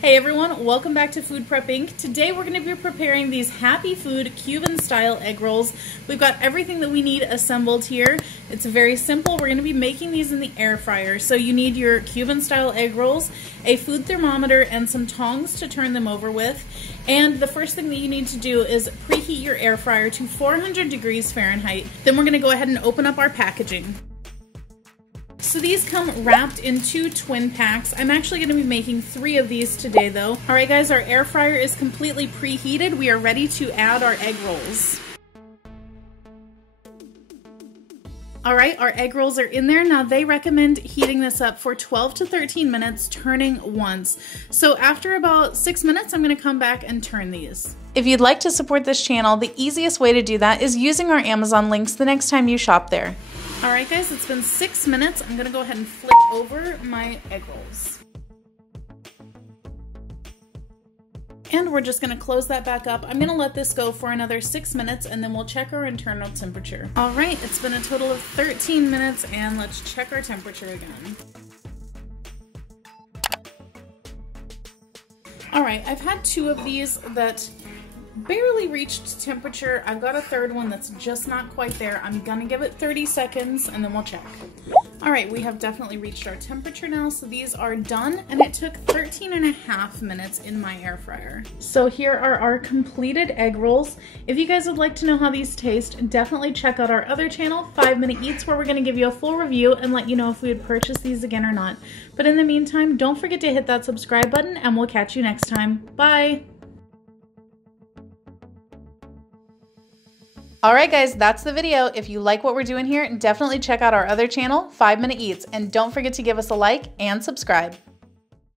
Hey everyone, welcome back to Food Prep Inc. Today we're going to be preparing these Happi Foodi Cuban style egg rolls. We've got everything that we need assembled here. It's very simple. We're going to be making these in the air fryer. So you need your Cuban style egg rolls, a food thermometer, and some tongs to turn them over with. And the first thing that you need to do is preheat your air fryer to 400 degrees Fahrenheit. Then we're going to go ahead and open up our packaging. So these come wrapped in 2 twin packs. I'm actually going to be making 3 of these today though. Alright guys, our air fryer is completely preheated. We are ready to add our egg rolls. Alright, our egg rolls are in there. Now they recommend heating this up for 12 to 13 minutes, turning once. So after about 6 minutes, I'm going to come back and turn these. If you'd like to support this channel, the easiest way to do that is using our Amazon links the next time you shop there. Alright guys, it's been 6 minutes. I'm going to go ahead and flip over my egg rolls. And we're just going to close that back up. I'm going to let this go for another 6 minutes and then we'll check our internal temperature. Alright, it's been a total of 13 minutes and let's check our temperature again. Alright, I've had 2 of these that barely reached temperature. I've got a third one that's just not quite there. I'm gonna give it 30 seconds and then we'll check. Alright, we have definitely reached our temperature now, so these are done, and it took 13.5 minutes in my air fryer. So here are our completed egg rolls. If you guys would like to know how these taste, definitely check out our other channel, 5 Minute Eats, where we're gonna give you a full review and let you know if we would purchase these again or not. But in the meantime, don't forget to hit that subscribe button and we'll catch you next time. Bye! Alright guys, that's the video. If you like what we're doing here, definitely check out our other channel, 5 Minute Eats, and don't forget to give us a like and subscribe.